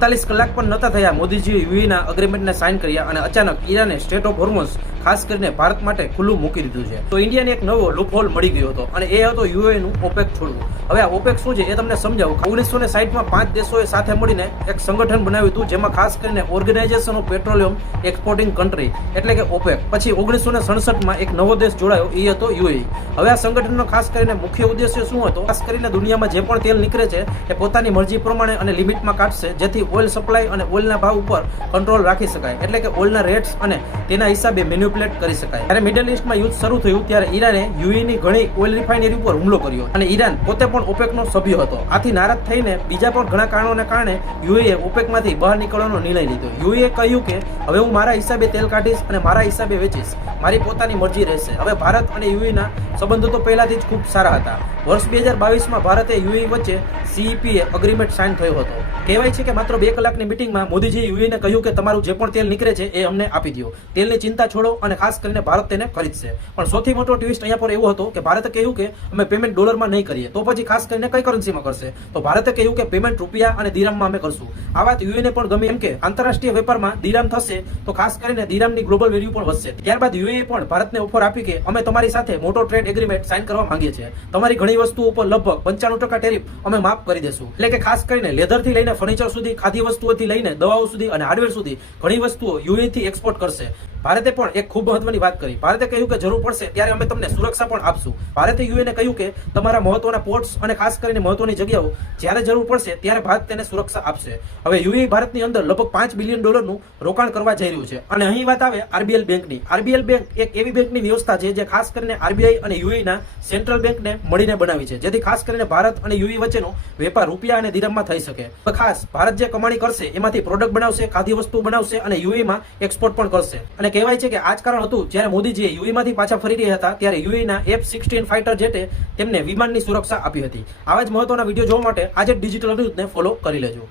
45 કલાક પણ નહોતા થયા મોદીજીએ યુએના અગ્રીમેન્ટને સાઇન કર્યા અને અચાનક ઈરાને સ્ટેટ ઓફ હોર્મોઝ ખાસ કરીને ભારત માટે ખુલ્લું મૂકી દીધું છે. તો ઇન્ડિયાને એક નવો લૂપહોલ મળી ગયો હતો અને એ હતો યુએનું ઓપેક છોડવું. હવે આ ઓપેક શું છે એ તમને સમજાવું. 1960માં 5 દેશોએ સાથે મળીને એક સંગઠન બનાવ્યું હતું, જેમાં ખાસ કરીને organisation of petroleum exporting country એટલે કે ઓપેક. પછી 1967માં એક નવો દેશ જોડાયો, એ હતો યુએ. હવે આ સંગઠનનો ખાસ કરીને મુખ્ય ઉદ્દેશ્ય શું હતો? ખાસ કરીને દુનિયામાં જે પણ તેલ નીકળે છે એ પોતાની મરજી પ્રમાણે અને લિમિટમાં કાઢશે, જેથી ઓઇલ સપ્લાય અને ઓઇલના ભાવ ઉપર કંટ્રોલ રાખી શકાય, એટલે કે ઓઇલના રેટ્સ અને તેના હિસાબે મેન્યુપ્યુલેટ કરી શકાય. જ્યારે મિડલ ઈસ્ટમાં યુદ્ધ શરૂ થયું ત્યારે ઈરાને યુએની ઘણી ઓઇલ રિફાઇનરી ઉપર હુમલો કર્યો અને ઈરાન પોતે પણ ઓપેકનો સભ્ય હતો. આથી નારાજ થઈને બીજા પણ ઘણા કારણોને કારણે યુએએ ઓપેકમાંથી બહાર નીકળવાનો નિર્ણય લીધો. યુએએ કહ્યું કે હવે હું મારા હિસાબે તેલ કાઢીશ અને મારા હિસાબે વેચીશ, મારી પોતાની મરજી રહેશે. હવે ભારત અને યુએના સંબંધો તો પહેલાથી જ ખૂબ સારા હતા. વર્ષ 2022માં ભારતે યુએ વચ્ચે સીઈપીએ અગ્રીમેન્ટ સાઇન થયો હતો. કહેવાય છે કે માત્ર 2 કલાકની મિટિંગમાં મોદીજીએ યુએને કહ્યું કે તમારું જે પણ તેલ નીકળે છે એ અમને આપી દો, તેલની ચિંતા છોડો, અને ખાસ કરીને ભારત તેને ખરીદશે. પણ સૌથી મોટો ટ્વિસ્ટ અહીંયા પર એવો હતો કે ભારતે કહ્યું કે અમે પેમેન્ટ ડોલરમાં નહીં કરીએ. તો પછી ખાસ કરીને કઈ કરન્સીમાં કરશે? તો ભારતે કહ્યું કે પેમેન્ટ રૂપિયા અને દિરામમાં અમે કરશું. આ વાત યુએને પણ ગમી, એમ કે આંતરરાષ્ટ્રીય વેપારમાં દિરામ થશે તો ખાસ કરીને દિરામની ગ્લોબલ વેલ્યુ પણ વધશે. ત્યારબાદ યુએએ પણ ભારતને ઓફર આપી કે અમે તમારી સાથે મોટો ટ્રેડ એગ્રીમેન્ટ સાઇન કરવા માંગીએ છીએ. તમારી ઘણી વસ્તુઓ ઉપર લગભગ 95% ટેરિફ અમે માફ કરી દેશું. એટલે કે ખાસ કરીને લેધરથી લઈને ફર્નિચર સુધી, ખાદ્ય વસ્તુઓથી લઈને દવાઓ સુધી અને હાર્ડવેર સુધી ઘણી વસ્તુઓ યુએ થી એક્સપોર્ટ કરશે. ભારતે પણ એક ખૂબ મહત્વની વાત કરી. ભારતે કહ્યું કે જરૂર પડશે ત્યારે અમે તમને સુરક્ષા પણ આપશું. ભારતે યુએને કહ્યું કે તમારા મહત્વના પોર્ટ્સ અને ખાસ કરીને મહત્વની જગ્યાઓ જ્યારે જરૂર પડશે ત્યારે ભારત તેને સુરક્ષા આપશે. હવે યુએ ભારતની અંદર લગભગ $5 બિલિયન રોકાણ કરવા જઈ રહ્યું છે. અને અહીં વાત આવે આરબીએલ બેંકની. આરબીએલ બેંક એક એવી બેંકની વ્યવસ્થા છે જે ખાસ કરીને આરબીઆઈ અને યુએના સેન્ટ્રલ બેંકને મળીને બનાવી છે, જેથી ખાસ કરીને ભારત અને યુએ વચ્ચેનો વેપાર રૂપિયા અને દિરહમમાં થઈ શકે. ખાસ ભારત જે કમાણી કરશે એમાંથી પ્રોડક્ટ બનાવશે, ખાદ્ય વસ્તુ બનાવશે અને યુએમાં એક્સપોર્ટ પણ કરશે. અને કહેવાય છે કે આ જ કારણ હતું જ્યારે મોદીજીએ યુએમાંથી પાછા ફરી રહ્યા હતા ત્યારે યુએના F-16 ફાઇટર જેટે તેમને વિમાનની સુરક્ષા આપી હતી. આવા જ મહત્વના વિડીયો જોવા માટે આજે ડિજિટલ ન્યૂઝને ફોલો કરી લેજો.